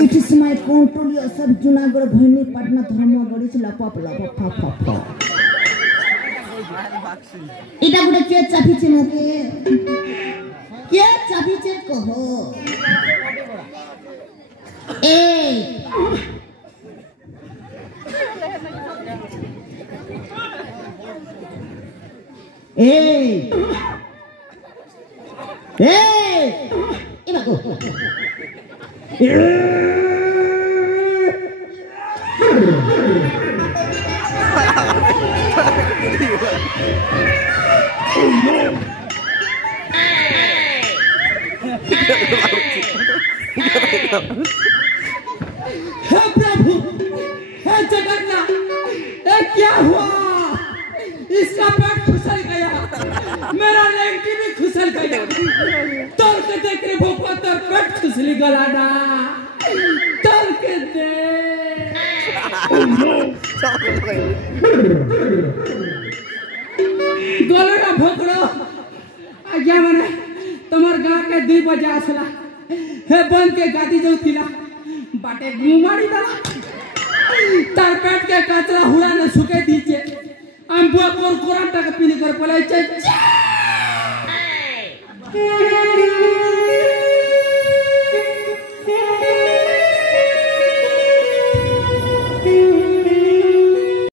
It is my control yourself Junagadh Bhani Patna Dharmagad is lapa lapa. Ita bude ke chapiche nake ke chapiche koho Iba go हे प्रभु हे जगन्नाथ ये क्या हुआ इसका पेट खुसल गया मेरा lenti भी खुसल गया तोड़ के देख रे भोपा तेरा पेट खुसली गला ना तोड़ के दे गोलरा भोकरो आज्ञा मने तमर गांव के 2 बजे आसला हे बन के गादी जो थिला बाटे गुमारी दला तार पेट के कचरा हुआ न सुके दीचे हम बुआ कोराटा के पीने कर पलाई